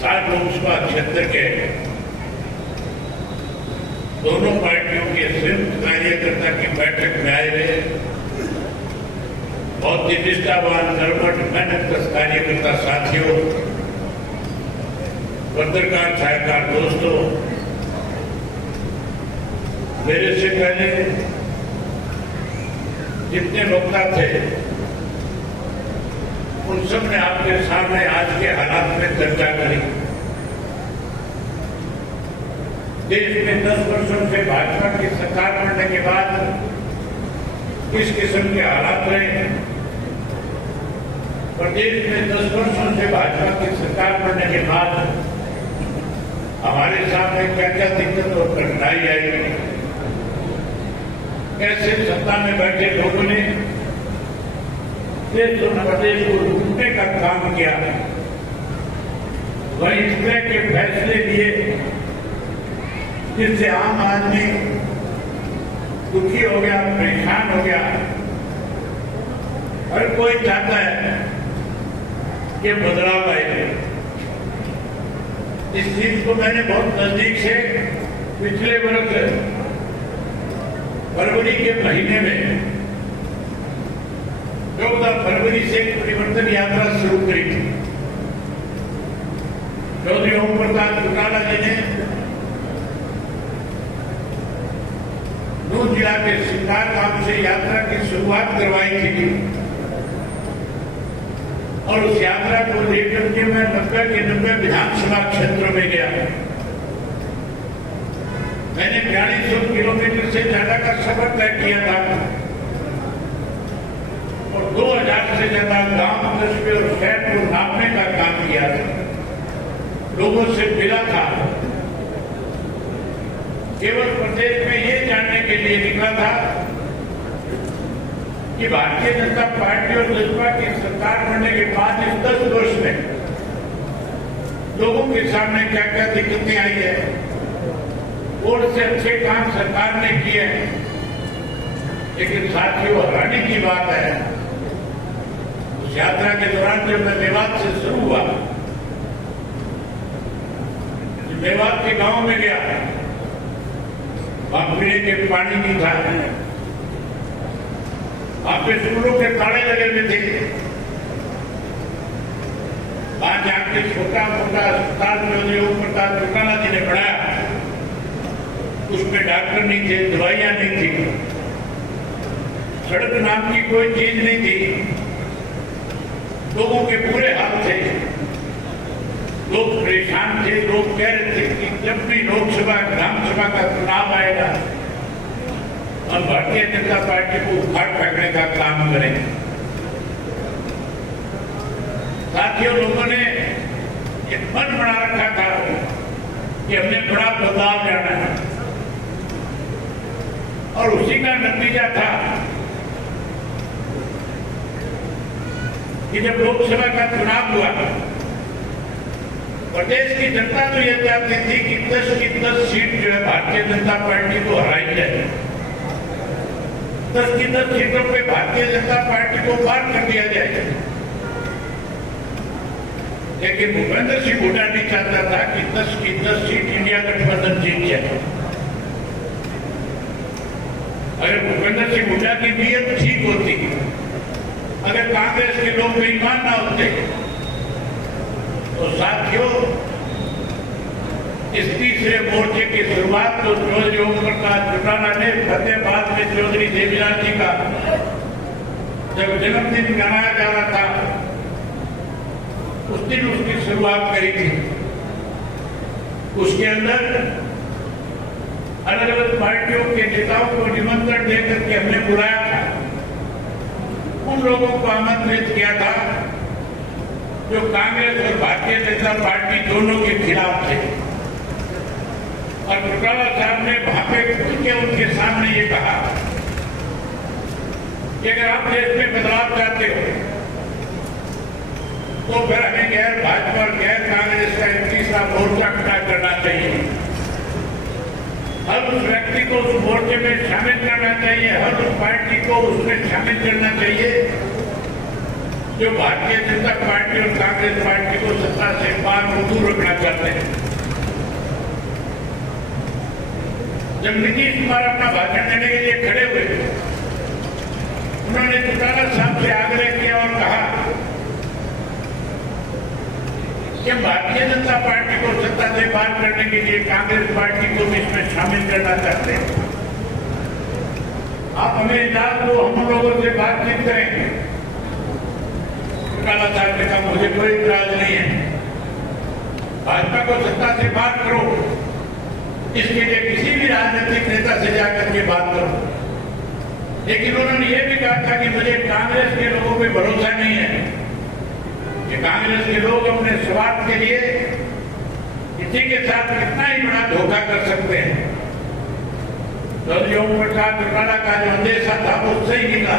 सात लोकसभा क्षेत्र के दोनों पार्टियों के संयुक्त कार्यकर्ता की बैठक में आए हुए बहुत ही निष्ठावान कर्मठ मेहनत कार्यकर्ता साथियों, पत्रकार छायाकार दोस्तों, मेरे से पहले जितने वक्ता थे उन सब ने आपके सामने आज के हालात में चर्चा करी। देश में 10 वर्षों से भाजपा की सरकार बनने के बाद किस किस्म के हालात रहे, प्रदेश में 10 वर्षों से भाजपा की सरकार बनने के बाद हमारे सामने क्या क्या दिक्कत और कठिनाई आई, कैसे सत्ता में बैठे लोगों ने देश और प्रदेश को लूटने का काम किया, वही इस तरह के फैसले लिए जिससे आम आदमी दुखी हो गया, परेशान हो गया। हर कोई चाहता है कि बदलाव आए। इस चीज को मैंने बहुत नजदीक से पिछले वर्ष फरवरी के महीने में 14 फरवरी से परिवर्तन यात्रा शुरू करी थी। चौधरी ओम प्रकाश चौटाला जी ने नूंह जिला के सिंगार गांव से यात्रा की शुरुआत करवाई थी और उस यात्रा को लेकर के मैं 90 के 90 विधानसभा क्षेत्रों में गया। मैंने 4200 किलोमीटर से ज्यादा का सफर तय किया था और 2000 से ज्यादा गांव, कस्बे और शहर को नापने का काम किया था। लोगों से मिला था, केवल प्रदेश में ये जानने के लिए निकला था कि भारतीय जनता पार्टी और जसपा की सरकार बनने के बाद इस 10 वर्ष में लोगों के सामने क्या क्या दिक्कतें आई है और से अच्छे काम सरकार ने किए हैं। लेकिन साथियों, हैरानी की बात है, उस यात्रा के दौरान जब मैं मेवात से शुरू हुआ, मेवात के गांव में गया, वहां पीने के पानी नहीं था, वहां पे स्कूलों के ताले लगे हुए थे, वहां जाके छोटा मोटा अस्पताल चौधरी ओम प्रकाश चौटाला जी ने बनाया, उसमें डॉक्टर नहीं थे, दवाइयां नहीं थी, सड़क नाम की कोई चीज नहीं थी, लोगों के बुरे हाल थे, लोग परेशान थे। लोग कह रहे थे कि जब भी लोकसभा विधानसभा का चुनाव आएगा हम भारतीय जनता पार्टी को उखाड़ फेंकने का काम करें। साथियों, लोगों ने एक मन बना रखा था कि हमने बड़ा बदलाव जाना है और उसी का नतीजा था कि जब लोकसभा का चुनाव हुआ, प्रदेश की जनता तो यह चाहती थी कि 10 की 10 सीट जो है भारतीय जनता पार्टी को हराई जाए, 10 की 10 सीटों पे भारतीय जनता पार्टी को पार कर दिया जाए। लेकिन भूपेंद्र सिंह हुड्डा नहीं चाहता था कि 10 की 10 सीट इंडिया गठबंधन जीत जाए। अगर भूपेंद्र सिंह हुड्डा की नीयत ठीक होती, अगर कांग्रेस के लोग बेईमान ना होते, तो साथियों, इस तीसरे मोर्चे की शुरुआत तो चौधरी ओम प्रकाश चौटाला ने फतेहाबाद में चौधरी देवीलाल जी का जब जन्मदिन मनाया जा रहा था, उस दिन उसकी शुरुआत करी थी। उसके अंदर अलग अलग पार्टियों के नेताओं को निमंत्रण देकर के हमने बुलाया था, उन लोगों को आमंत्रित किया था जो कांग्रेस और भारतीय जनता पार्टी दोनों के खिलाफ थे। और चौटाला साहब ने वहां पे खुल के उनके सामने ये कहा कि अगर आप देश में बदलाव चाहते हो तो फिर हमें गैर भाजपा और गैर कांग्रेस का एक तीसरा मोर्चा खड़ा करना चाहिए। हर उस व्यक्ति को उस मोर्चे में शामिल करना चाहिए, हर उस पार्टी को उसमें शामिल करना चाहिए जो भारतीय जनता पार्टी और कांग्रेस पार्टी को सत्ता से बाहर दूर रखना चाहते हैं। जब नीतीश कुमार अपना भाषण देने के लिए खड़े हुए, उन्होंने चौटाला साहब से आग्रह किया और कहा कि भारतीय जनता पार्टी को सत्ता से बाहर करने के लिए कांग्रेस पार्टी को भी इसमें शामिल करना चाहते हैं। आप हमें इजाजत दो, हम लोगों से बातचीत करेंगे। चौटाला साहब ने कहा मुझे कोई इतराज नहीं है, भाजपा को सत्ता से बाहर करो, इसके लिए किसी भी राजनीतिक नेता से जाकर के बात करो। लेकिन उन्होंने ये भी कहा था कि मुझे कांग्रेस के लोगों पे भरोसा नहीं है कि कांग्रेस के लोग अपने स्वार्थ के लिए किसी के साथ कितना ही बड़ा धोखा कर सकते हैं। ओम प्रकाश चौटाला का जो अंदेशा था वो सही निकला।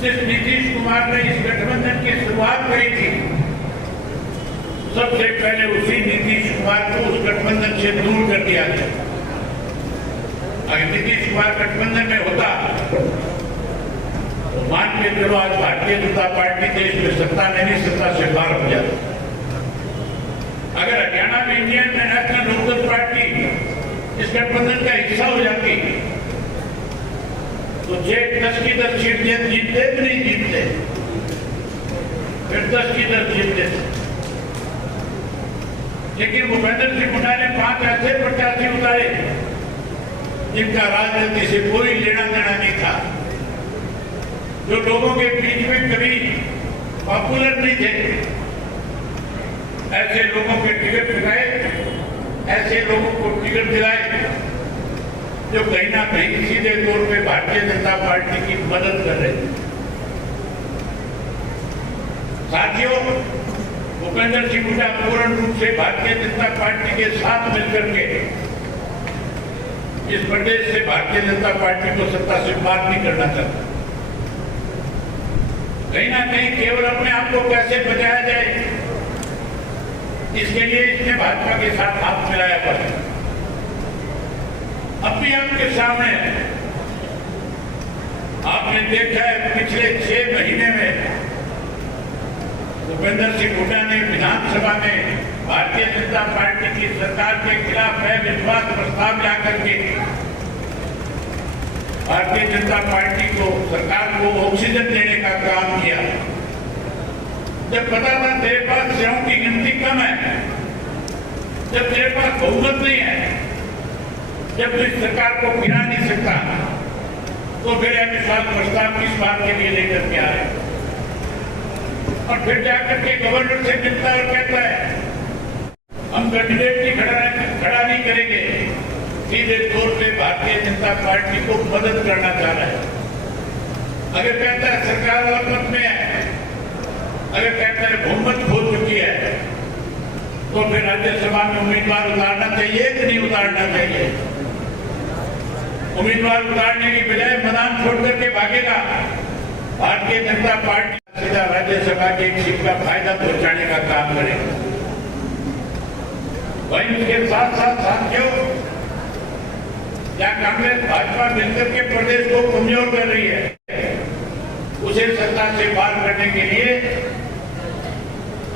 जिस नीतीश कुमार ने इस गठबंधन की शुरुआत करी थी, सबसे पहले उसी नीतीश कुमार को उस गठबंधन से दूर कर दिया गया। अगर नीतीश कुमार गठबंधन में होता तो मान के चलो आज भारतीय जनता पार्टी देश में सत्ता में नहीं, सत्ता से बाहर हो जाती। अगर हरियाणा में इंडियन नेशनल लोकदल पार्टी इस गठबंधन का हिस्सा हो जाती तो 10 की 10 सीट जीतते भी नहीं जीतते, फिर 10 की 10 जीतते। लेकिन भूपेंद्र सिंह हुड्डा ने 5 ऐसे प्रत्याशी उतारे जिनका राजनीति से कोई लेना देना नहीं था, जो लोगों के बीच में कभी पॉपुलर नहीं थे। ऐसे लोगों के टिकट दिलाए, ऐसे लोगों को टिकट दिलाए जो कहीं ना कहीं सीधे तौर पे भारतीय जनता पार्टी की मदद कर रहे। साथियों, भूपेंद्र सिंह हुड्डा पूर्ण रूप से भारतीय जनता पार्टी के साथ मिलकर के इस प्रदेश से भारतीय जनता पार्टी को सत्ता से बाहर नहीं करना चाहता। कहीं ना कहीं केवल अपने आप को कैसे बचाया जाए, इसके लिए इसने भाजपा के साथ हाथ मिलाया हुआ है। अब भी आपके सामने आपने देखा है पिछले 6 महीने में भूपेंद्र सिंह हुड्डा ने विधानसभा में भारतीय जनता पार्टी की सरकार के खिलाफ अविश्वास प्रस्ताव लाकर के भारतीय जनता पार्टी को, सरकार को ऑक्सीजन देने का काम किया। जब पता था तेरे पास सीटों की गिनती कम है, जब तेरे पास बहुमत नहीं है, जब तू इस सरकार को गिरा नहीं सकता, तो फिर अविश्वास प्रस्ताव किस बात के लिए लेकर के आए? और फिर जाकर के गवर्नर से मिलता है और कहता है हम कैंडिडेट की खड़ा नहीं करेंगे, सीधे तौर पे भारतीय जनता पार्टी को मदद करना चाह रहा है। अगर कहता है सरकार अलग में है, अगर कहता है बहुमत खो चुकी है, तो फिर राज्यसभा में उम्मीदवार उतारना चाहिए कि नहीं उतारना चाहिए? उम्मीदवार उतारने की बजाय मैदान छोड़ करके भागेगा। भारतीय जनता पार्टी सीधा राज्यसभा की एक सीट का फायदा पहुंचाने का काम करेगा। वहीं उसके साथ साथ साथियों, क्या कांग्रेस भाजपा मिलकर के प्रदेश को कमजोर कर रही है? उसे सत्ता से बाहर करने के लिए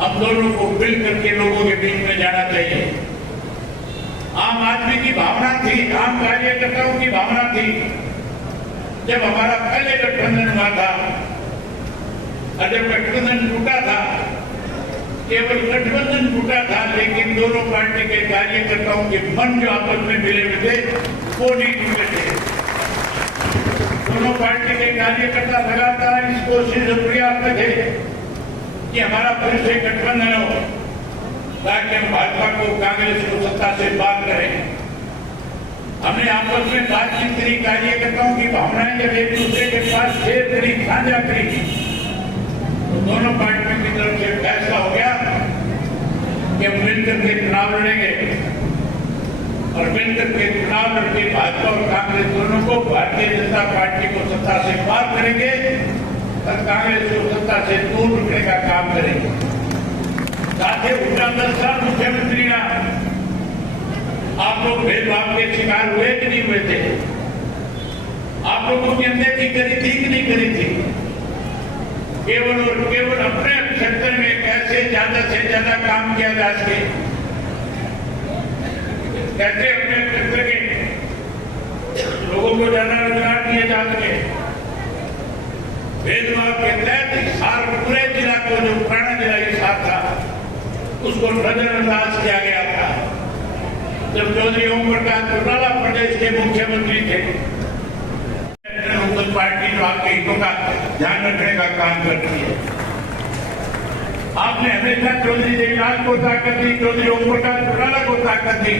हम दोनों को मिल करके लोगों के बीच में जाना चाहिए। आम आदमी की भावना थी, आम कार्यकर्ताओं की भावना थी। जब हमारा पहले गठबंधन हुआ था और जब गठबंधन टूटा था, केवल गठबंधन टूटा था, लेकिन दोनों पार्टी के कार्यकर्ताओं के मन जो आपस में मिले हुए थे वो नहीं टूटे थे। दोनों पार्टी के कार्यकर्ता लगातार इस कोशिश और प्रयास में थे कि हमारा फिर से गठबंधन हो, ताकि हम भाजपा को, कांग्रेस को सत्ता से बाहर करें। हमने आपस में बातचीत करी, कार्यकर्ताओं की भावनाएं जब एक दूसरे के पास शेयर करी, साझा करी, तो दोनों पार्टियों की तरफ से फैसला हो गया कि हम मिलकर के चुनाव लड़ेंगे और मिलकर के चुनाव लड़के भाजपा और कांग्रेस दोनों को, भारतीय जनता पार्टी को सत्ता से बाहर करेंगे और कांग्रेस को सत्ता से दूर रखने का काम करेंगे। साथ ही हुड्डा 10 साल मुख्यमंत्री रहा, आप लोग भेदभाव के शिकार हुए कि नहीं हुए थे? आप लोगों की अनदेखी करी थी कि नहीं करी थी? केवल और केवल अपने सेक्टर में कैसे ज्यादा से ज्यादा काम किया जा सके, कैसे अपने क्षेत्र के लोगों को ज्यादा रोजगार दिए जा सके। भेदभाव के तहत हिसार पूरे जिला को, जो पुराना जिला हिसार था, उसको नजरअंदाज किया गया था। जब चौधरी ओम प्रकाश चौटाला प्रदेश के मुख्यमंत्री थे, लोकल पार्टी जो आपके हितों का ध्यान रखने का काम करती है, आपने हमेशा चौधरी देवीलाल को ताकत दी, चौधरी ओम प्रकाश चौटाला को ताकत दी।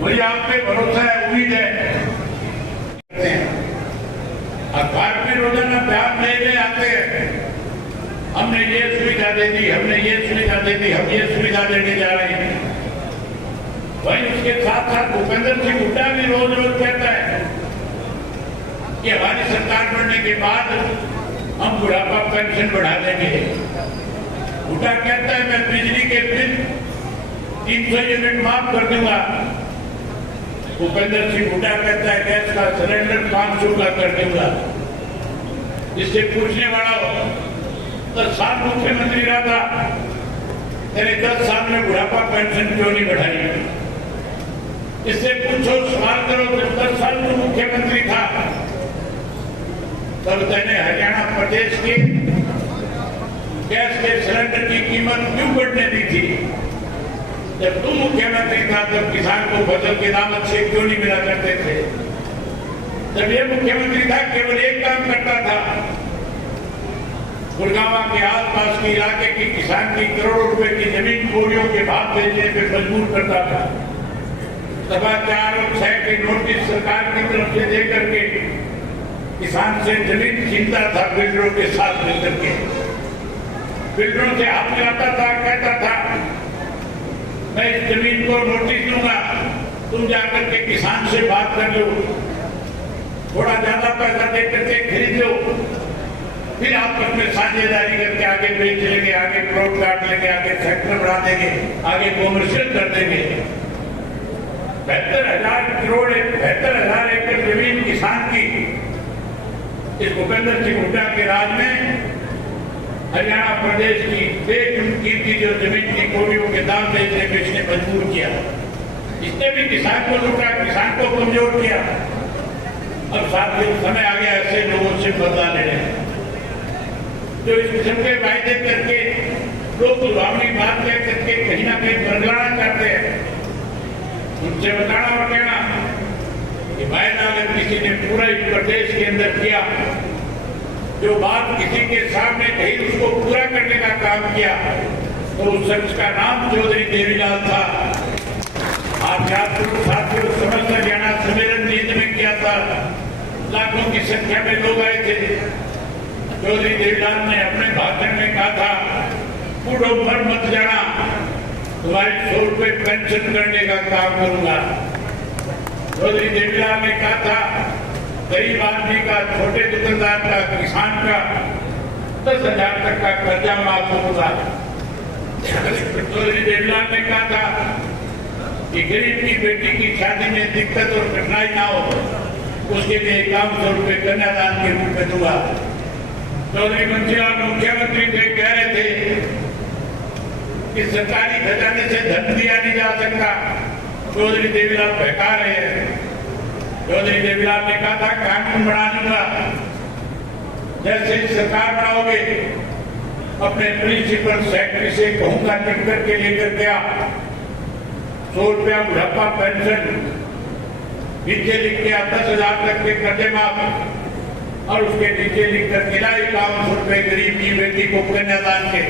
मुझे आप पे भरोसा है, उम्मीद है। अखबार में रोजाना बयान नए नए आते हैं, हमने ये सुविधा दे दी, हमने ये सुविधा दे दी, हम ये सुविधा देने जा रहे हैं। वही उसके साथ साथ भूपेंद्र सिंह हुड्डा भी रोज रोज कहता है कि हमारी सरकार बनने के बाद हम बुढ़ापा पेंशन बढ़ा देंगे। हुड्डा कहता है मैं बिजली के बिल 300 यूनिट माफ कर दूंगा। भूपेंद्र सिंह हुड्डा कहता है गैस का सिलेंडर 500 का कर दूंगा। इससे पूछने वाला हो, 10 साल मुख्यमंत्री रहा था, तेरे 10 साल में बुढ़ापा पेंशन क्यों नहीं बढ़ाई? इससे पूछो, सवाल करो, जब 10 साल में मुख्यमंत्री था तब तेने हरियाणा प्रदेश के गैस के सिलेंडर की कीमत क्यों बढ़ने दी थी? जब तू मुख्यमंत्री था तब किसान को फसल के दाम अच्छे क्यों नहीं मिला करते थे? जब ये मुख्यमंत्री था केवल एक काम करता था, गुड़गांव के आसपास के इलाके के किसान की करोड़ों रुपए की जमीन बोरियों के भाव बेचने पे मजबूर करता था। सभा 4 और 6 के नोटिस सरकार की तरफ से दे करके किसान से जमीन छीनता था, बिल्डरों के साथ मिलकर के। बिल्डरों से हाथ मिलाता था, कहता था मैं इस जमीन को नोटिस दूंगा, तुम जाकर के किसान से बात कर लो, थोड़ा ज्यादा पैसा दे करके खरीद लो, फिर आपस में साझेदारी करके आगे बेच लेंगे, आगे प्लॉट काट लेंगे, आगे फैक्ट्री बढ़ा देंगे, आगे कॉमर्शियल कर देंगे। 72,000 करोड़ 72,000 एकड़ जमीन किसान की इस भूपेंद्र सिंह हुड्डा के राज में हरियाणा प्रदेश की बेकीमती जो जमीन की बोरियों के दाम बेचने पे इसने मजबूर किया। इसने भी किसान को लूटा, किसान को कमजोर किया। अब साथियों समय आ गया ऐसे लोगों से बदला लेने, जो इस किस्म के वायदे करके लोग लुभावनी बात कह करके कहीं ना कहीं बदलाना चाहते हैं। उनसे बताना और कहना कि वायदा अगर किसी ने पूरा इस प्रदेश के अंदर किया, जो बात किसी के सामने कही उसको पूरा करने का काम किया, तो उस शख्स का नाम चौधरी देवीलाल था। आज साथियों समस्त हरियाणा सम्मेलन नींद में किया था, लाखों की संख्या में लोग आए थे। चौधरी देवीलाल ने अपने भाषण में कहा था, बूढ़ों पर मत जाना, तुम्हारी 100 रुपए पेंशन करने का काम करूंगा। चौधरी देवीलाल ने कहा था, गरीब आदमी का, छोटे दुकानदार का, किसान का 10,000 तक का कर्जा माफ करूंगा। चौधरी देवीलाल ने कहा था कि गरीब की बेटी की शादी में दिक्कत और कठिनाई ना हो, उसके लिए 100 रुपए कन्यादान के रूप में दूंगा। चौधरी बंसीलाल मुख्यमंत्री थे, कह रहे थे कि सरकारी खजाने से धन दिया नहीं जा सकता। चौधरी देवीलाल बहका रहे हैं। चौधरी देवीलाल ने कहा था कानून बना लूंगा, जैसे ही सरकार बनाओगे अपने प्रिंसिपल सेक्रेटरी से कहूंगा लिख करके लेकर गया 100 रुपया बुढ़ापा पेंशन, नीचे लिख गया 10,000 तक के कर्जे माफ, और उसके नीचे लिख कर मिला 51 रुपए गरीब की बेटी को कन्यादान के,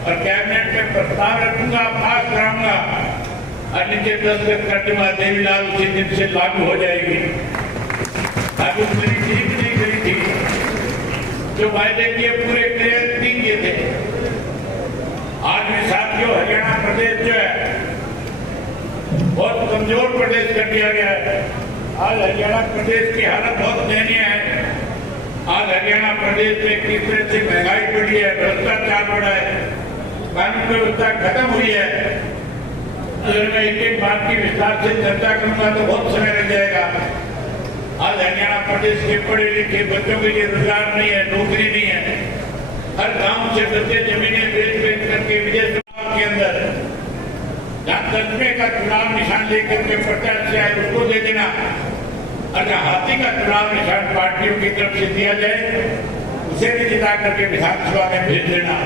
और कैबिनेट में प्रस्ताव रखूंगा, पास कराऊंगा, और नीचे 10 कर दूंगा। देवीलाल उसी दिन से लागू हो जाएगी। लागू करी थी कि नहीं करी थी? जो वायदे किए पूरे नहीं किए थे। आज भी साथियों हरियाणा प्रदेश जो है बहुत कमजोर प्रदेश कर दिया गया है। आज हरियाणा प्रदेश की हालत बहुत दयनीय है। आज हरियाणा प्रदेश में किस तरह से महंगाई बढ़ी है, भ्रष्टाचार बढ़ा है, कानून व्यवस्था खत्म हुई है। अगर मैं एक एक बात की विस्तार से चर्चा करूंगा तो बहुत समय लग जाएगा। आज हरियाणा प्रदेश के पढ़े लिखे बच्चों के लिए रोजगार नहीं है, नौकरी नहीं है। हर गांव से बच्चे जमीनें बेच करके विदेश के अंदर जहां 10 रुपए का चुनाव निशान लेकर के 50 से आए उसको दे देना, अगर हाथी का चुनाव निशान पार्टियों की तरफ से दिया जाए उसे भी जिता करके विधानसभा में भेज देना।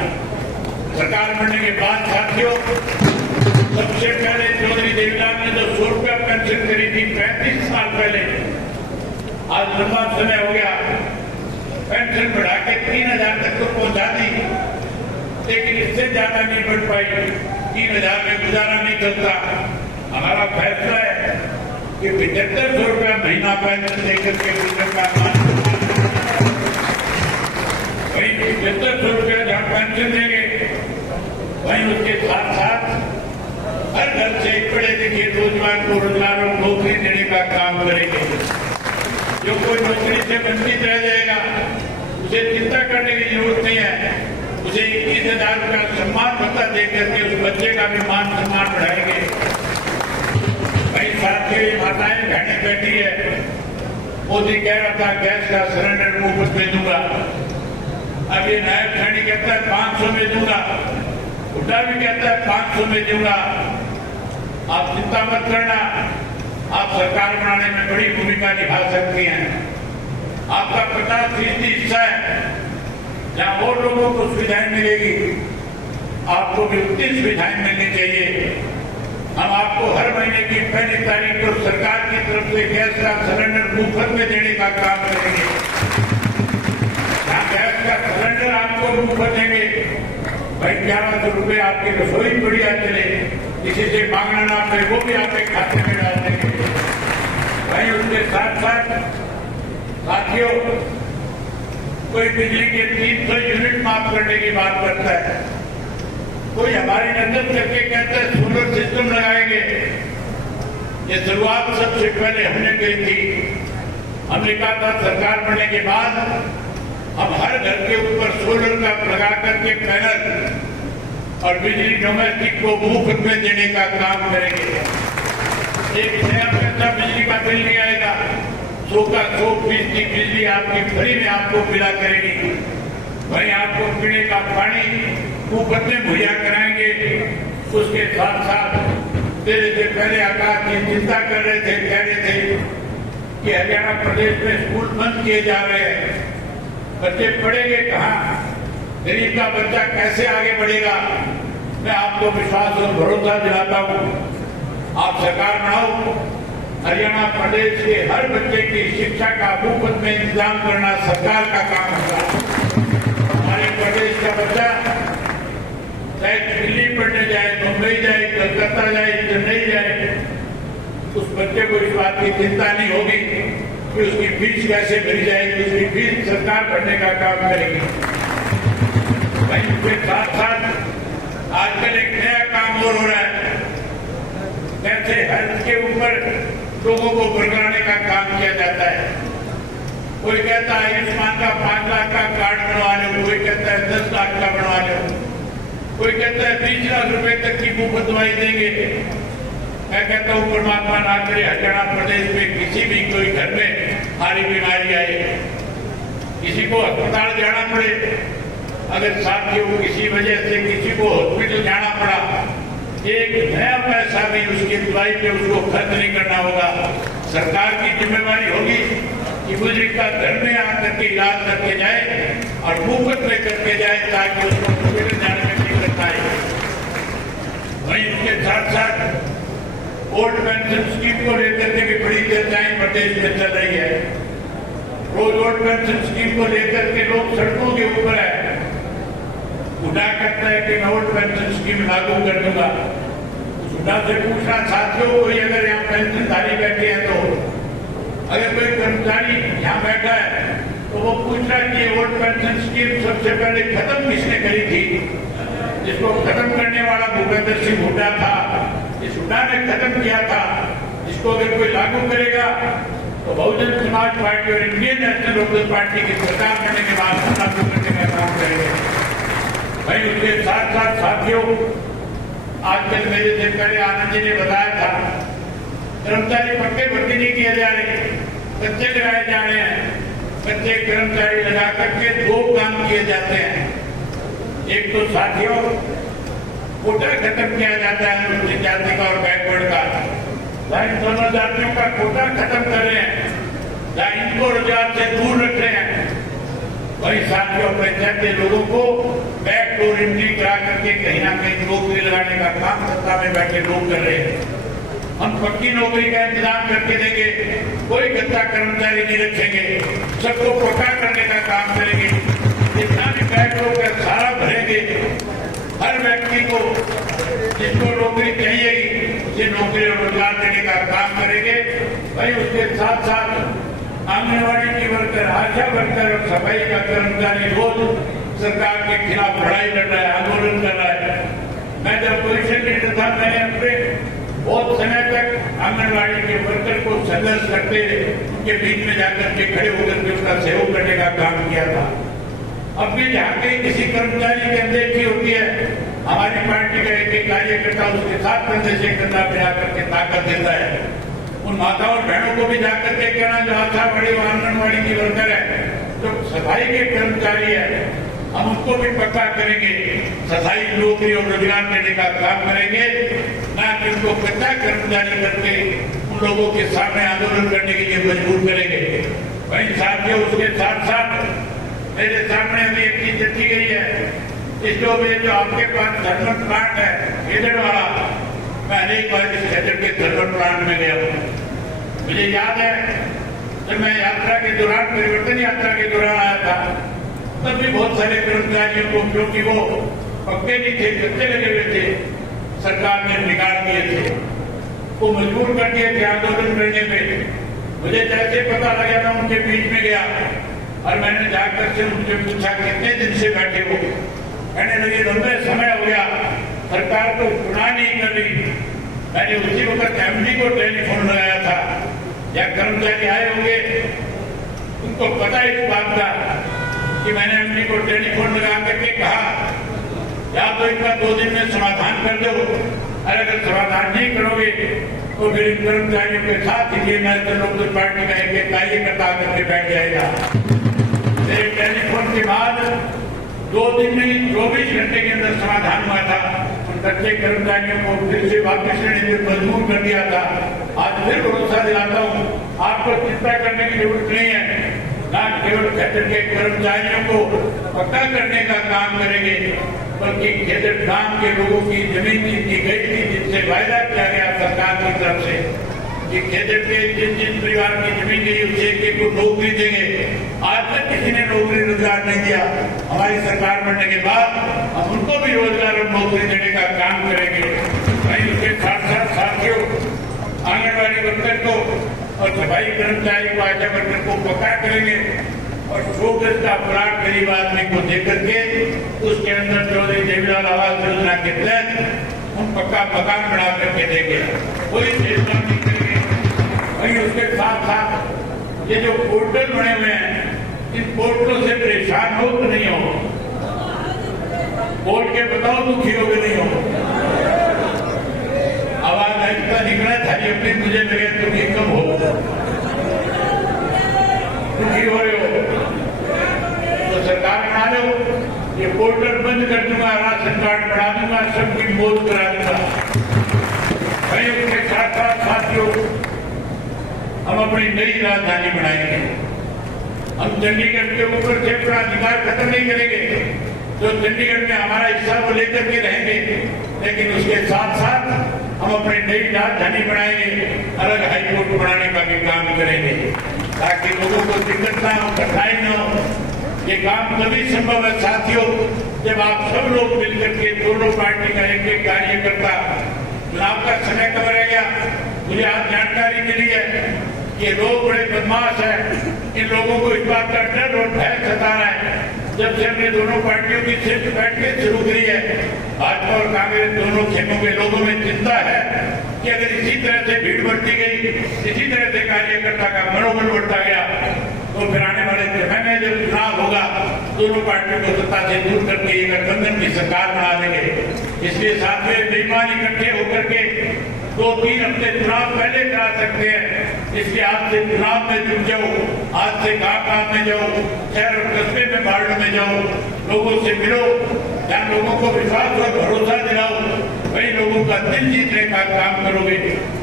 सरकार बनने के बाद साथियों, सबसे पहले चौधरी देवीलाल ने जो 100 रुपया पेंशन करी थी 35 साल पहले, आज लंबा समय हो गया, पेंशन बढ़ा के 3000 तक तो पहुंचा दी, लेकिन इससे ज्यादा नहीं बढ़ पाई। 3000 में गुजारा नहीं चलता। हमारा फैसला है कि 7500 रुपया महीना पेंशन देकर के गुजर का वही 7500 रुपया जहां पेंशन देंगे वहीं उसके साथ साथ हर घर से पढ़े लिखे रोजगार को रोजगार और नौकरी देने का काम करेंगे। जो कोई नौकरी से वंचित रह जाएगा उसे चिंता करने की जरूरत नहीं है, उसे 21,000 रुपया सम्मान भत्ता देकर के उस बच्चे का भी मान सम्मान बढ़ाएंगे। कई साथियों, माताएं बहनें बैठी है, मोदी कह रहा था गैस का सिलेंडर मुफ्त में दूंगा, अब ये नायब श्रेणी कहता है 500 में दूंगा, हुड्डा भी कहता है 500 में दूंगा। आप चिंता मत करना, आप सरकार बनाने में बड़ी भूमिका निभा सकती हैं। आपका 50% हिस्सा है, जहां और लोगों को सुविधाएं मिलेगी आपको भी उतनी सुविधाएं मिलनी चाहिए। हम आपको हर महीने की पहली तारीख को सरकार की तरफ से गैस का सिलेंडर मुफ्त में देने का काम करेंगे। जहां गैस का सिलेंडर आपको मुफ्त देंगे, भाई 1100 रुपये आपकी रसोई बढ़िया चले, किसी से मांगना ना पड़े, वो भी आपके खाते में डाल देंगे। भाई उसके साथ साथ साथियों, कोई बिजली के 300 यूनिट माफ करने की बात करता है, कोई हमारी नजर करके कहता है सोलर सिस्टम लगाएंगे। ये शुरुआत सबसे पहले हमने कही थी। हमने कहा था सरकार बनने के बाद हम हर घर के ऊपर सोलर का लगा करके पैनल और बिजली डोमेस्टिक को मुफ्त में देने का काम करेंगे। एक नया पैसा बिजली का बिल नहीं आएगा, 100% बिजली आपकी फ्री में आपको मिला करेगी। वहीं आपको पीने का पानी मुफ्त में मुहैया कराएंगे। उसके साथ साथ देने से पहले आकाश जी चिंता कर रहे थे, कह रहे थे कि हरियाणा प्रदेश में स्कूल बंद किए जा रहे हैं, बच्चे पढ़ेंगे कहाँ, गरीब का बच्चा कैसे आगे बढ़ेगा। मैं आपको विश्वास और भरोसा दिलाता हूँ, आप सरकार बनाओ, हरियाणा प्रदेश के हर बच्चे की शिक्षा का मुफ्त में इंतजाम करना सरकार का काम होगा। हमारे प्रदेश का बच्चा चाहे दिल्ली पढ़ने जाए, मुंबई जाए, कलकत्ता जाए, चेन्नई जाए, उस बच्चे को इस बात की चिंता नहीं होगी कि उसकी फीस कैसे भरी जाएगी। उसकी फीस सरकार भरने का काम करेगी। वहीं उसके साथ साथ आजकल एक नया काम और हो रहा है, कैसे हेल्थ के ऊपर लोगों को बरकराने का काम किया जाता है। कोई कहता है आयुष्मान का 5 लाख का कार्ड बनवा लो, कोई कहता है 10 लाख का बनवा लो, कोई कहता है 20 लाख रुपए तक की मुफ्त दवाई देंगे। मैं कहता हूँ परमात्मा ना करे हरियाणा प्रदेश में किसी भी कोई घर में भारी बीमारी आए, किसी को अस्पताल जाना पड़े, अगर साथियों को किसी वजह से किसी को हॉस्पिटल जाना पड़ा, एक नया पैसा भी उसकी दवाई पे उसको खर्च नहीं करना होगा। सरकार की जिम्मेवारी होगी कि बुजुर्ग का घर में आकर के इलाज करके जाए और मुफ्त में करके जाए, ताकि उसको हॉस्पिटल जाने में दिक्कत आए। वहीं उसके साथ साथ ओल्ड पेंशन स्कीम को लेकर के भी बड़ी चर्चाएं प्रदेश में चल रही है। रोज ओल्ड पेंशन स्कीम को लेकर के लोग सड़कों के ऊपर है, हुड्डा कहता है कि मैं ओल्ड पेंशन स्कीम लागू कर दूंगा। हुड्डा से पूछना साथियों, कोई अगर यहाँ पेंशनधारी बैठे हैं तो अगर कोई कर्मचारी यहाँ बैठा है तो वो पूछ रहा है कि ये ओल्ड पेंशन स्कीम सबसे पहले खत्म किसने करी थी। जिसको खत्म करने वाला भूपेंद्र सिंह हुड्डा था, इस हुड्डा ने खत्म किया था। इसको अगर कोई लागू करेगा तो बहुजन समाज पार्टी और इंडियन नेशनल लोकदल पार्टी की सरकार बनने के बाद हम लागू करने का काम करेंगे। भाई उसके साथ साथ साथियों, आजकल मेरे से पहले आनंद जी ने बताया था कर्मचारी पक्के भर्ती नहीं किए जा रहे, कच्चे लगाए जा रहे हैं। कच्चे कर्मचारी लगा करके दो काम किए जाते हैं। एक तो साथियों कोटा खत्म किया जाता है अनुसूचित जाति का और बैकवर्ड का। इन दोनों जातियों का कोटा खत्म कर रहे हैं, इनको रोजगार से दूर रख रहे हैं। वही साथियों पंचायती लोगों को बैकडोर एंट्री करा करके कहीं ना कहीं नौकरी लगाने का काम सत्ता में बैठे लोग कर रहे हैं। हम पक्की नौकरी का इंतजाम करके देंगे, कोई कच्चा कर्मचारी नहीं रखेंगे, सबको पक्का करने का काम करेंगे। जितना भी बैकडोर का सारा भरेंगे, हर व्यक्ति को जिसको नौकरी चाहिएगी उसे नौकरी और रोजगार देने का काम करेंगे। वही उसके साथ साथ आंगनबाड़ी की वर्कर, आशा वर्कर और सफाई का कर्मचारी रोज सरकार के खिलाफ लड़ाई लड़ रहा है, आंदोलन कर रहा है। मैं जब पोजीशन लीडर था, मैंने अपने बहुत समय तक आंगनबाड़ी के वर्कर को संघर्ष करते उनके बीच में जाकर के खड़े होकर के उसका सहयोग करने का काम किया था। अब भी जहाँ कहीं किसी कर्मचारी की अनदेखी होती है, हमारी पार्टी का एक कार्यकर्ता उसके साथ कंधे से कंधा मिला करके ताकत देता है। उन माताओं और बहनों को भी जाकर के कहना जो आशा बड़ी आंगनबाड़ी की वर्कर है, जो सफाई के कर्मचारी है, हम उनको भी पक्का करेंगे, सफाई नौकरी और रोजगार देने का काम करेंगे, ना कि उनको कच्चा कर्मचारी करके उन लोगों के सामने आंदोलन करने के लिए मजबूर करेंगे। वही साथियों उसके साथ साथ मेरे सामने अभी एक चीज रखी गई है, इस जो आपके पास थर्मल प्लांट है खेजड़ वाला, मैं अनेक बार इस खेजड़ के थर्मल प्लांट में गया हूँ। मुझे याद है जब मैं यात्रा के दौरान, परिवर्तन यात्रा के दौरान आया था, तब भी बहुत सारे कर्मचारियों को, क्योंकि वो पक्के नहीं थे, कच्चे लगे हुए थे, सरकार ने निकाल दिए थे, वो मजबूर कर दिए थे आंदोलन करने में। मुझे जैसे पता लगा मैं उनके बीच में गया और मैंने जाकर से उनसे पूछा कितने दिन से बैठे हो। कहने लगे लंबे समय हो गया, सरकार तो चुनाव नहीं कर रही। मैंने उसी वक्त एमडी को टेलीफोन लगाया था, या कर्मचारी आए होंगे उनको पता इस बात का कि मैंने एमडी को टेलीफोन लगा करके कहा या तो इनका 2 दिन में समाधान कर दो, और अगर समाधान नहीं करोगे तो फिर इन कर्मचारियों के साथ ही नेशनल लोकदल पार्टी का एक कार्यकर्ता करके बैठ जाएगा। मेरे टेलीफोन के बाद 2 दिन में 24 घंटे के अंदर समाधान हुआ था। उन कच्चे कर्मचारियों को फिर से वापस लेने में मजबूर कर दिया था। आज फिर भरोसा दिलाता हूँ, आपको चिंता करने की जरूरत नहीं है। ना केवल खेतर के कर्मचारियों को पक्का करने का काम करेंगे, बल्कि खेतर गांव के लोगों की जमीन दी गई थी, जिनसे वायदा किया गया सरकार की तरफ से कि खेतर के जिन परिवार की जमीन गई उसे एक को नौकरी देंगे। आज तक किसी ने नौकरी रोजगार नहीं दिया। हमारी सरकार बनने के बाद हम उनको भी रोजगार और नौकरी देने का काम करेंगे। वहीं उसके साथ साथ साथियों आंगनबाड़ी वर्कर को और सफाई कर्मचारी को, आशा वर्कर को पक्का करेंगे और 100 गज का प्लाट गरीब आदमी को देकर के उसके अंदर चौधरी देवीलाल आवास योजना के तहत हम पक्का मकान बना करके देंगे, कोई चेष्टा नहीं करेंगे। वहीं उसके साथ साथ ये जो पोर्टल बने हुए हैं, इन पोर्टलों से परेशान हो तो नहीं हो, वोट के बताओ दुखी हो कि नहीं हो। आवाज ऐसा निकला था अपनी, मुझे लगे तुम ही कम हो, दुखी हो रहे हो तो सरकार बना लो, ये पोर्टल बंद कर दूंगा, राशन कार्ड बढ़ा दूंगा, सबकी मौत करा दूंगा। भाई उसके साथ साथ साथियों हम अपनी नई राजधानी बनाएंगे। हम चंडीगढ़ के ऊपर से अपना अधिकार खत्म नहीं करेंगे, जो चंडीगढ़ में हमारा हिस्सा वो लेकर के रहेंगे, लेकिन उसके साथ साथ हम अपनी नई राजधानी बनाएंगे, अलग हाईकोर्ट बनाने का भी काम करेंगे, ताकि लोगों को दिक्कत ना हो, कठिनाई न हो। ये काम तभी संभव है साथियों जब आप सब लोग मिलकर के दोनों पार्टी का एक एक कार्यकर्ता, चुनाव का समय कब रह गया, मुझे आज जानकारी मिली है कि लोग बड़े बदमाश है, इन लोगों को इस बात का डर और भय सता रहा है। जब से हमने दोनों पार्टियों की सिर्फ बैठकें शुरू करी है, भाजपा और कांग्रेस दोनों खेमों के लोगों में चिंता है कि अगर इसी तरह से भीड़ बढ़ती गई, इसी तरह से कार्यकर्ता का मनोबल बढ़ता गया तो फिर आने वाले समय में जब चुनाव होगा दोनों पार्टियों को सत्ता से दूर करके एक गठबंधन की सरकार बना देंगे। इसलिए साथ में बेईमान इकट्ठे होकर के 2-3 हफ्ते चुनाव पहले करा सकते हैं। इसलिए आज से चुनाव में जुट जाओ, आज से गांव में जाओ, शहर और कस्बे में वार्ड में जाओ, लोगों से मिलो, जहाँ लोगों को विश्वास और भरोसा दिलाओ, वही लोगों का दिल जीतने का काम करोगे।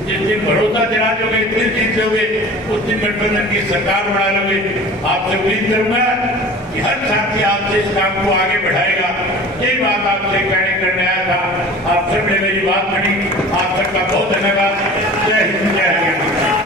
जिस दिन भरोसा दिला दोगे, दिल जीत लोगे, उस दिन गठबंधन की सरकार बना लोगे। आपसे उम्मीद करूंगा कि हर साथी आपसे इस काम को आगे बढ़ाएगा। यही बात आपसे कहने करने आया था। आप सबने मेरी बात सुनी, आप सबका बहुत धन्यवाद।